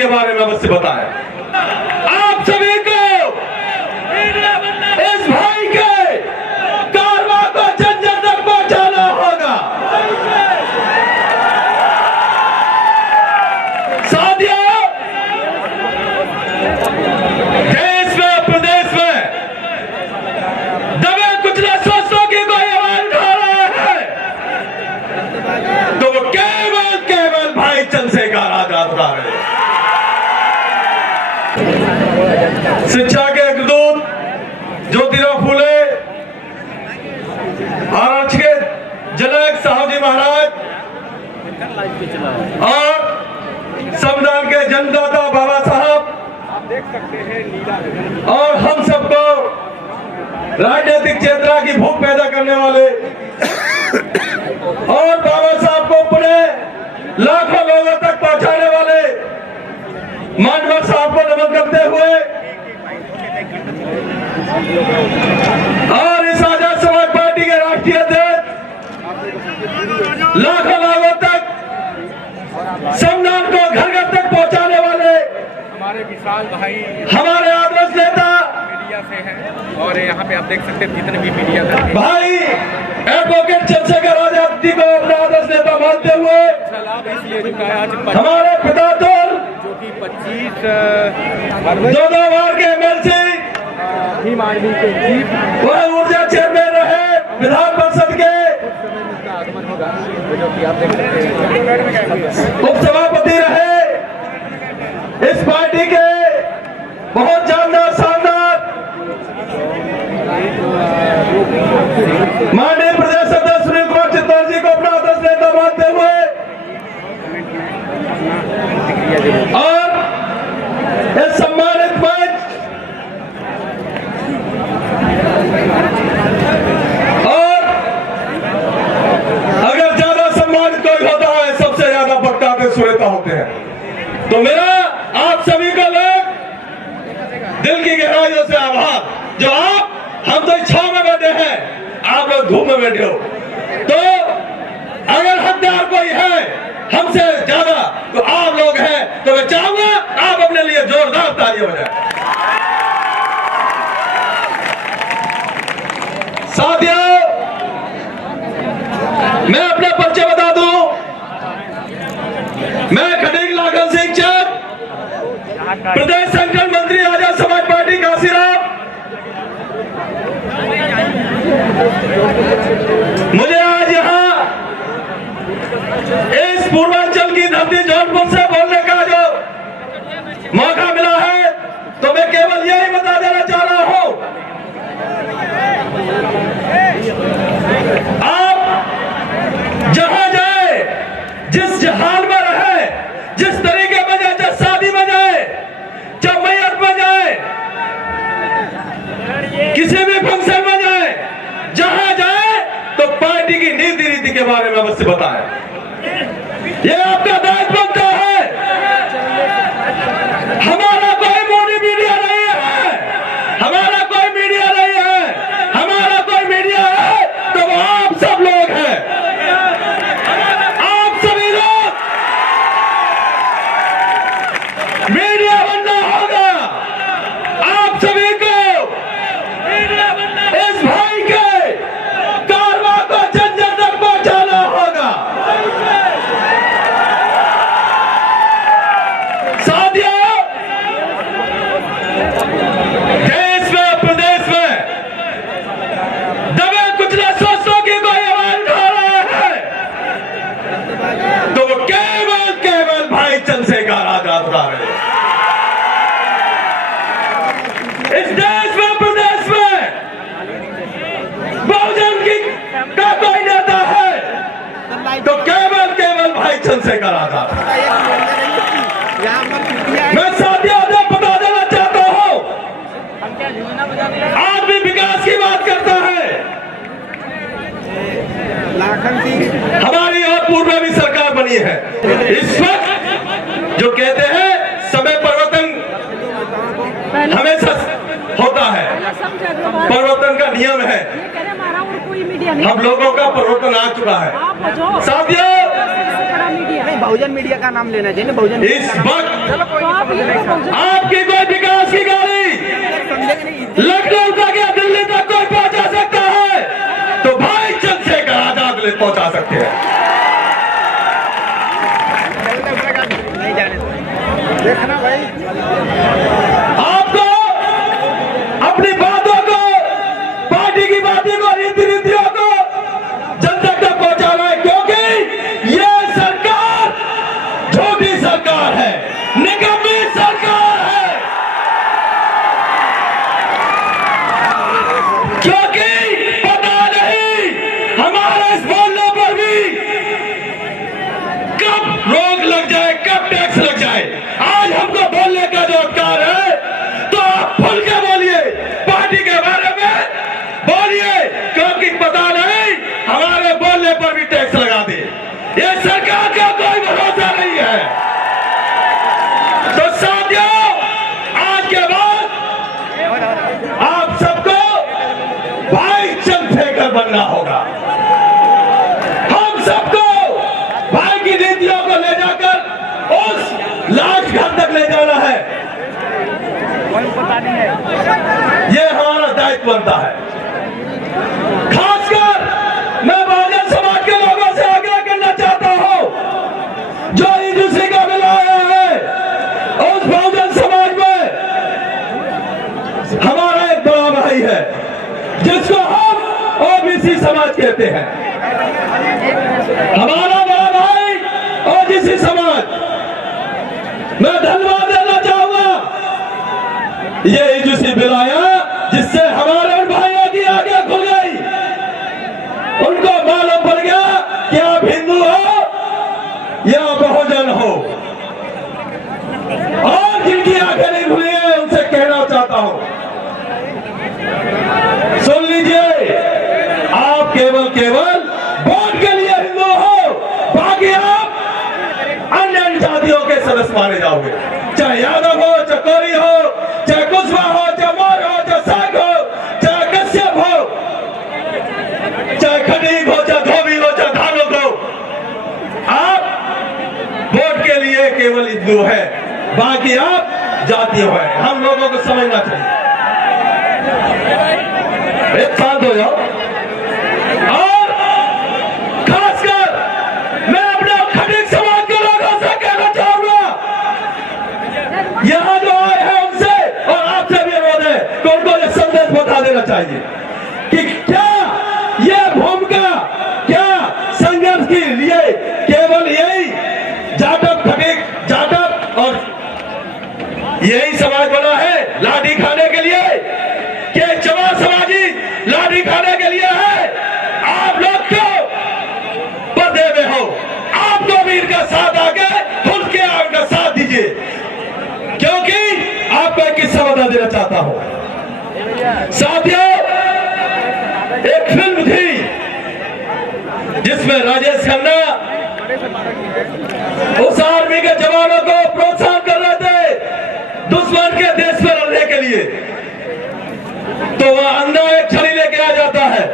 के बारे में अवश्य बताएं। आप सभी को इस भाई के कारवां को जन जन तक पहुंचाना होगा। साथियों, देश में प्रदेश में दबे कुचले स्वस्थों की कोई आवाज उठा रहा है तो वो केवल भाई चंद्रशेखर आजाद उठा रहे हैं। शिक्षा के अग्रदूत ज्योतिराव फूले, आरक्ष के जनक साहू जी महाराज और संविधान के जन्मदाता बाबा साहब और हम सबको राजनीतिक चेतना की भूख पैदा करने वाले और बाबा साहब को अपने लाखों लोगों तक पहुंचाने वाले मानव साहब को नमन करते हुए और इस आजाद समाज पार्टी के राष्ट्रीय अध्यक्ष लाखों लोगों तक संविधान को घर घर तक पहुंचाने वाले हमारे विशाल भाई, हमारे आदर्श नेता मीडिया से हैं और यहाँ पे आप देख सकते हैं जितने भी मीडिया भाई एडवोकेट चंद्रशेखर आजाद जी को अपना आदर्श नेता मानते हुए लाभ इसलिए चुका है आज हमारे पिता जो कि 25 दो बार के एमएलसी भीम आर्मी के चीफ वह ऊर्जा चेयरमैन रहे विधान परिषद के आगमन होगा जो कि आप देख सकते हैं उपसभापति रहे इस पार्टी के बहुत जानदार शानदार माननीय प्रदेश अध्यक्ष सुनील कुमार चित्तौड़ जी को अपना आदर्श नेता मानते हुए और इस सम्मानित मंच और अगर ज्यादा सम्मानित कोई होता है सबसे ज्यादा बक्ताते श्रोता होते हैं। तो मेरा आप सभी को लोग दिल की गहराइयों से आभार। जो आप हम तो छाव में बैठे हैं, आप लोग धूप में बैठे हो, तो अगर हकदार कोई है हमसे ज्यादा तो आप लोग हैं। तो मैं चाहूंगा आप अपने लिए जोरदार तालियां बजाएं। साथियों, मैं अपना परिचय बता दूं। मैं खटीक लाखन सिंह चक, प्रदेश संगठन मंत्री आजाद समाज पार्टी काशीराम। मुझे आज यहाँ इस पूर्वांचल की धरती जौनपुर से बोलने का जो मौका मिला है तो मैं केवल यही बता देना चाह रहा हूं, आप जहां जाए, जिस हाल में रहे, जिस तरीके में जाए, चाहे शादी में जाए, चाहे मैयत में जाए, किसी भी फंक्शन में जाए, जहां जाए तो पार्टी की नीति रीति के बारे में अवश्य बताएं। ये आपका दायित्व बनता है। हमारा कोई मोदी मीडिया नहीं है, हमारा कोई मीडिया नहीं है, हमारा कोई मीडिया है तो वो आप सब लोग हैं। आप सभी लोग मीडिया बनना होगा। आप सभी को इस भाई के कारवां को जन जन तक पहुंचाना होगा। साथियों, देश में प्रदेश में दबे कुचले स्वस्थों की कोई आवाज उठा रहा है तो वो केवल भाई चंद्रशेखर आजाद उठा रहे हैं। इस देश में प्रदेश में बहुजन की का कोई नेता है तो केवल भाई चंद्रशेखर आजाद। मैं साथियों से बता देना चाहता हूं, आदमी विकास की बात करता है। हमारी और पूर्व में भी सरकार बनी है। इस वक्त जो कहते हैं समय परिवर्तन हमेशा होता है, परिवर्तन का नियम है। हम लोगों का परिवर्तन आ चुका है। साथियों, बहुजन मीडिया का नाम लेना चाहिए, बहुजन इस वक्त चलो कोई नहीं, समझ नहीं। आपकी कोई विकास की गाड़ी लखनऊ तक या दिल्ली तक कोई पहुंचा सकता है तो भाई चंद्रशेखर आजाद ले पहुंचा सकते हैं। नहीं जाने दो। देखना भाई, आपको अपनी बातों को, पार्टी की बातों को, रीति नीतियों को जनता तक पहुंचाना है, क्योंकि ये सरकार झूठी सरकार है, निकम्मी सरकार है। क्योंकि पता नहीं हमारे इस बोलने पर भी कब रोक लग जाए, कब टैक्स लग जाए। आज हमको बोलने का जो अधिकार है तो आप खुल के बोलिए, पार्टी के बारे में बोलिए, क्योंकि पता नहीं हमारे बोलने पर भी टैक्स लगा दे। ये सरकार का कोई भरोसा नहीं है। तो साथियों, आज के बाद आप सबको भाई चंद्रशेखर बनना होगा। हम सबको भाई की नीतियों को ले जाकर उस लाश घर तक ले जाना है। पता नहीं है। ये हमारा दायित्व बनता है। खासकर मैं बहुजन समाज के लोगों से आग्रह करना चाहता हूं, जो दूसरे का मिलाया है, उस बहुजन समाज में हमारा एक बड़ा भाई है जिसको हम ओबीसी समाज कहते हैं। हमारा बड़ा भाई ओबीसी समाज, मैं धन्यवाद देना चाहूंगा ये यूजीसी बिल आया जिससे हमारे उन भाइयों की आंखें खुल गई। उनको मालूम पड़ गया कि आप हिंदू हो या बहुजन हो। और जिनकी आंखें नहीं खुली है उनसे कहना चाहता हूं, सुन लीजिए, आप केवल वोट के लिए हिंदू हो, बाकी आप अन्य जातियों के सदस्य माने जाओगे। चाहे यादव हो, चाहे कोरी हो, चाहे कुशवाहा हो, चाहे मौर्य हो, चाहे साग हो, चाहे कश्यप हो, चाहे खटीक हो, चाहे धोबी हो, चाहे धानुक हो, आप वोट के लिए केवल हिंदू है, बाकी आप जातीय है। हम लोगों को समझना चाहिए। एक शांत हो जाओ। और खासकर मैं अपने खटीक समाज के लोगों से कहना चाहूंगा, यहां जो आए हैं उनसे और आपसे भी अनुरोध है कि उनको यह संदेश बता देना चाहिए कि क्या यह भूमिका, क्या संघर्ष के लिए केवल यही जाटव, खटीक, जाटव और यही समाज बना है लाठी खाने के लिए, कि चमार समाजी लाठी खाने के लिए है? आप लोग क्यों पर्दे में हो? आप तो भी इनका साथ आके खुल के इनका साथ दीजिए, क्योंकि आपको एक किस्सा बता देना चाहता हूं। साथियों, एक फिल्म थी जिसमें राजेश खन्ना उस आर्मी के जवानों को प्रोत्साहन कर रहे थे दुश्मन के देश में लड़ने के लिए। तो वह अंधा एक छड़ी लेके आ जाता है।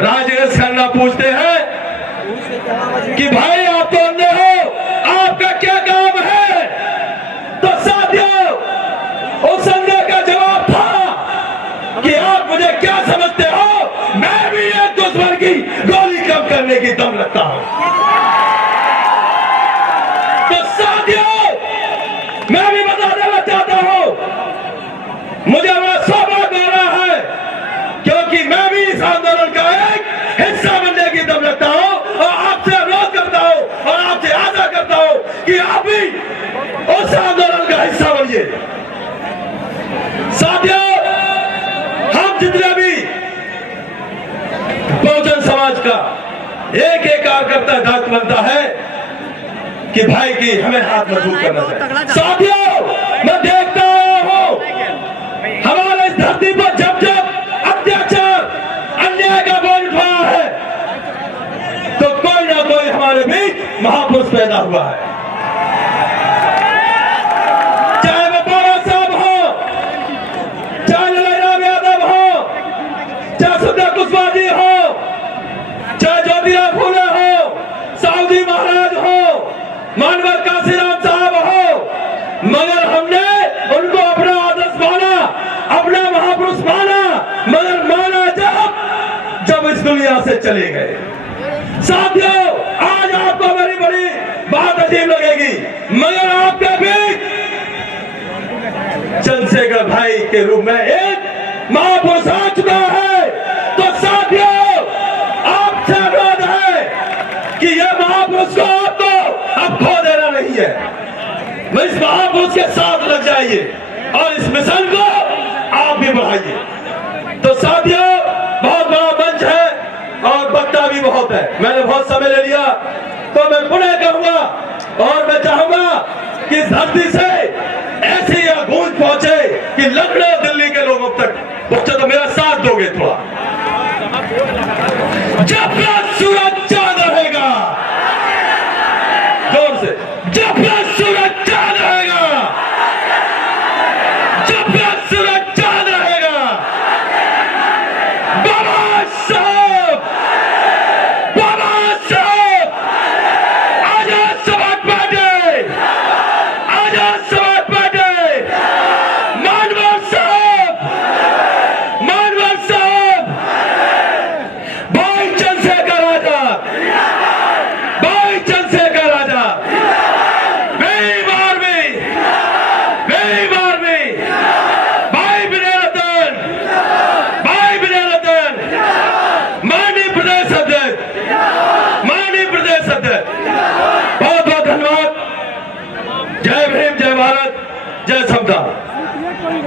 राजेश खन्ना पूछते हैं कि भाई आप तो अंधे हो, आपका क्या काम है? तो साथियों, उस अंधे का जवाब था कि आप मुझे क्या समझते हो, मैं भी एक दुश्मन की गोली कम करने की दम रखता हूं। तो साथियों, मैं भी बता देना चाहता हूं, मुझे बड़ा सौभाग्य हो रहा है क्योंकि मैं भी इस आंदोलन का एक हिस्सा बनने की दम रखता हूं और आपसे अनुरोध करता हूं और आपसे आशा करता हूं कि आप भी उस आंदोलन का हिस्सा बनिए। साथियों, हम जितने भी बहुजन समाज का एक एक कार्यकर्ता दायित्व बनता है कि भाई की हमें हाथ मजबूत करना चाहिए। साथियों, मैं देखता हूं हमारे इस धरती पर जब जब अत्याचार, अन्याय का बोल उठा है तो कोई ना कोई हमारे बीच महापुरुष पैदा हुआ है। चाहे वो बाबा साहब हो, चाहे ललाईराम यादव हो, चाहे सुखदेव कुशवाहा जी हो, चाहे ज्योतिराव फूले हो, साहू जी महाराज हो, चले गए। साथियों, आज आपको मेरी बड़ी बात अजीब लगेगी, मगर आपके बीच चंद्रशेखर भाई के रूप में एक महापुरुष आ चुका है। तो साथियों, आपसे अनुरोध है कि यह महापुरुष को आपको अब खो देना नहीं है। इस महापुरुष के साथ लग जाइए और इस मिशन को आप भी बढ़ाइए। तो साथियों, बहुत बड़ा मंच है और वक्ता भी बहुत है, मैंने बहुत समय ले लिया, तो मैं पुनः कहूंगा और मैं चाहूंगा कि इस धरती से ऐसी यह गूंज पहुंचे कि लखनऊ दिल्ली के लोगों तक पहुंचे। तो मेरा साथ दोगे थोड़ा। जब तक सूरज चांद रहेगा, जोर से, जब तक सूरज चांद रहेगा, जब तक सूरज चांद रहेगा, बाबा साहब, बाबा साहब, आजाद समाज पार्टी, आजाद समाज पार्टी, मानवर साहब, मानवर साहब, भाई चंद्रशेखर आजाद, भाई चंद्रशेखर आजाद, बेईमान में, बेईमान में, भाई विनय रतन, भाई विनय रतन, माननीय प्रदेश अध्यक्ष, माननीय प्रदेश अध्यक्ष, बहुत बहुत धन्यवाद। जय भीम, जय भारत, जय समता।